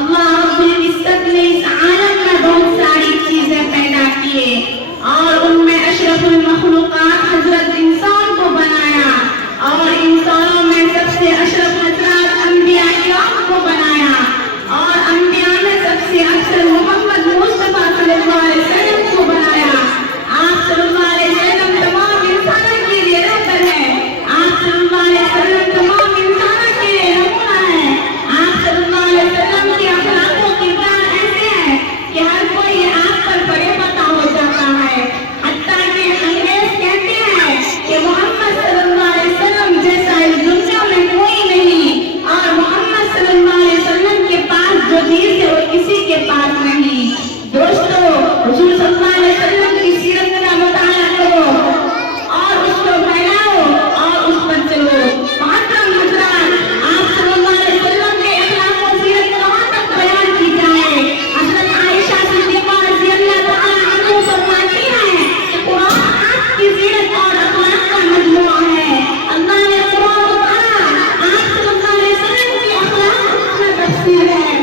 اللہ رب العزت نے اس عالم میں بہت ساری چیزیں پیدا کیے اور ان میں اشرف المخلوقات حضرت انسان کو بنایا اور انسانوں میں سب سے اشرف حضرات انبیاء کرام کو بنایا اور انبیاء میں سب سے افضل محمد مصطفیٰ صلی اللہ علیہ وسلم کو بنایا. آپ صلی اللہ علیہ وسلم تمام انسانوں کے لیے رہبر ہے. آپ صلی اللہ علیہ وسلم تمام انسانوں کے لیے نمونہ ہے. آپ صلی اللہ علیہ وسلم کے اخلاق و کردار ایسے ہیں کہ ہر کوئی آپ پر بڑے پتہ ہو جاتا ہے. حتیٰ کہ انگریز کہتے ہیں کہ محمد صلی اللہ علیہ وسلم جیسا اس دنیا میں کوئی نہیں اور محمد صلی اللہ علیہ وسلم کے پاس جو چیز ہے وہ کسی کے پاس نہیں. دوستو حضور صلی اللہ علیہ وسلم کی سیرت کا مطالعہ کرو اور اس کو پھیلاؤ اور اس پر چلو. محترم حضرات، آپ صلی اللہ علیہ وسلم کے اخلاق و سیرت کہاں تک بیان کی جائے. حضرت عائشہ صدیقہ رضی اللہ تعالیٰ عنہ فرماتی ہیں کہ قرآن آپ کی سیرت اور اخلاق کا مجموعہ ہے. اللہ نے قرآن اتارا، آپ صلی اللہ علیہ وسلم کی اخلاق میں تفسیر ہے.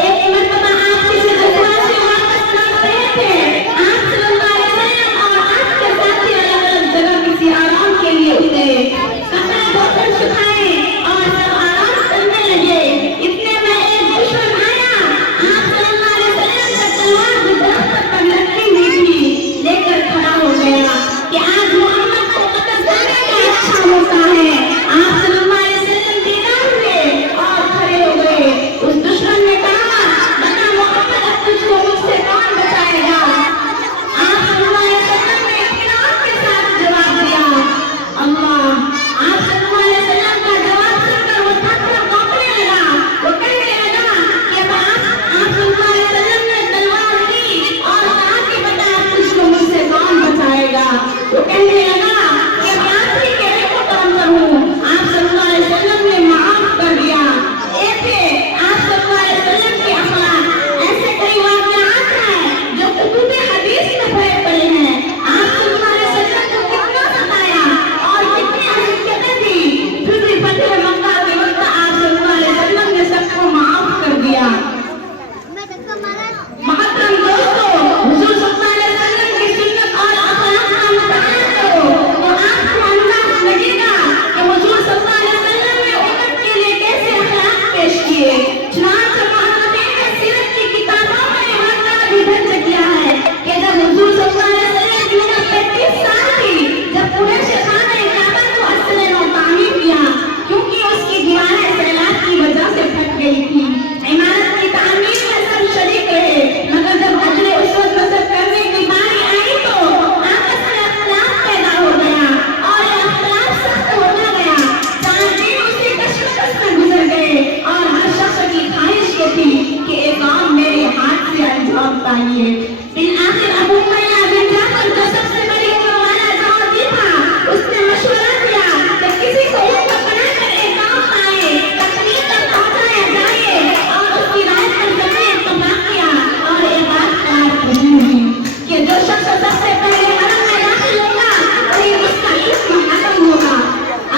ایک مرتبہ آپ کسی غزوہ سے واپس لوٹ رہے تھے. آپ صلی اللہ علیہ وسلم اور آپ کے ساتھی الگ الگ جگہ کسی آرام کے لیے اترے. کپڑے دھو کر سکھائے اور سب آرام کرنے لگے. اتنے میں ایک دشمن آیا. آپ صلی اللہ علیہ وسلم کا تلوار جو درخت پر لٹکی ہوئی تھی لے کر کھڑا ہو گیا کہ آج محمد کو قتل کرنے کا اچھا موقع ہے. آپ صلی اللہ علیہ وسلم بیدار ہوئے اور کھڑے ہو گئے. اس دشمن نے کہا، بتا محمد اب تجھ کو مجھ سے کون بچائے گا. آپ صلی اللہ علیہ وسلم نے اطمینان کے ساتھ جواب دیا، اللہ. آپ صلی اللہ علیہ وسلم کا جواب سن کر وہ تھک کر کانپنے لگا. وہ کہنے لگا کہ آپ صلی اللہ علیہ وسلم نے تلوار لی اور کہا کہ بتا اب تجھ کو مجھ سے کون بچائے گا. وہ کہنے لگا کہ میں آخری کے لیے کام کروں. آپ صلی اللہ علیہ وسلم نے معاف کر دیا. ایسے آپ صلی اللہ علیہ وسلم کے اخلاق ایسے کئی واقعات ہیں جو کتب حدیث میں بھرے پڑے ہیں. آپ صلی اللہ علیہ وسلم کو کتنا ستایا اور کتنی اذیتیں دی، پھر بھی فتح مکہ کے وقت آپ صلی اللہ علیہ وسلم نے سب کو معاف کر دیا. محترم دوستو، حضور صلی اللہ علیہ وسلم کی سنت اور اخلاق کا مطالعہ کرو تو آپ کو انداز لگے گا کہ حضور صلی اللہ علیہ وسلم نے امت کے لیے کیسے اخلاق پیش کیے. چنانچہ محققین نے سیرت کی کتابوں میں واقعہ بھی درج کیا ہے کہ جب حضور صلی اللہ علیہ وسلم کی عمر 35 سال تھی، جب قریش خانہ کعبہ کو اصل نو تعمیر کیا کیونکہ اس کی دیواریں سیلاب کی وجہ سے پھٹ گئی تھی. عمارت کی تعمیر میں سب شریک رہے، مگر جب اجر اسود نصب کرنے کی باری آئی تو آپس میں اختلاف پیدا ہو گیا اور یہ اختلاف سخت ہوتا گیا. 4 دن اسی کشمکش میں گزر گئے اور ہر شخص کی خواہش یہ تھی کہ ایک کام میرے ہاتھ سے انجام پائیے. بالآخر ابو امیہ بن جعفر جو سب سے بڑی عمر والا جوابی تھا، اس نے مشورہ دیا کہ کسی کو ان کو بنا کر ایک کام پائے، تقریر تک پہنچایا جائے اور اس کی رائے پر سب نے اتفاق کیا اور یہ بات قرار پذیر ہوئی کہ جو شخص سب سے پہلے حرم میں داخل ہوگا وہی اس کا اسم حرم ہوگا.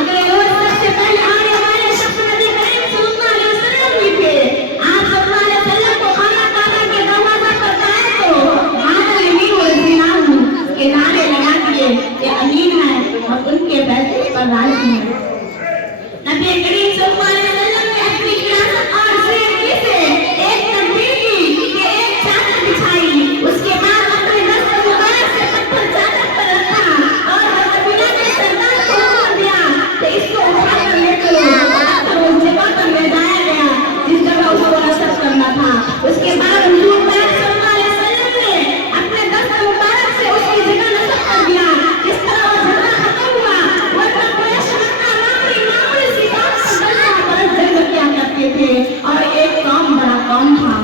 اگلے روز سب سے پہلے آنے والے شخص نبی کریم صلی اللہ علیہ وسلم ہی تھے. آپ صلی اللہ علیہ وسلم کو خانہ کعبہ کے دروازہ پر پائے تو حاضر امین والزیناہ کے نعرے لگا دیے کہ امین ہے اور ان کے فیصلے پر راضی ہے. نبی کریم صلی اللہ علیہ وسلم نے اپنی قیادت اور سیرتی سے ایک تدبیر کی کہ ایک چادر بچھائی. اس کے بعد اپنے دست مبارک سے پتھر چادر پر رکھا اور حضرت نے سردار کو حکم دیا کہ اس کو اٹھا کر لے چلو. پتھر اس جگہ پر لے جایا گیا جس جگہ اس کو نصب کرنا تھا. اس کے بعد حضور پاک صلی اللہ علیہ وسلم نے اپنے دست مبارک سے اس کی جگہ نصب کر دیا. اس طرح وہ جھگڑا ختم ہوا ورنہ قریش مکہ معمولی سی بات پر دلہ برس جنگ کیا کرتے تھے اور ایک کام بڑا کام تھا.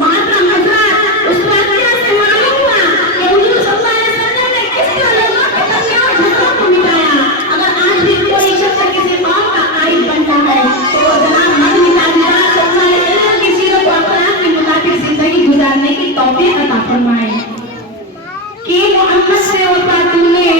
محترم حضرات، اس واقعہ سے معلوم ہوا کہ حضور صلی اللہ علیہ وسلم نے کس طرح لوگوں کے درمیان جھگڑوں کو مٹایا. اگر آج بھی کوئی شخص کسی قوم کا قائد بنتا ہے تو وہ جناب مدنی تاجدار صلی اللہ علیہ وسلم کی سیرت و اخلاق کے مطابق زندگی گزارنے کی توفیق عطا فرمائے. کہ محمد سے وفا تم نے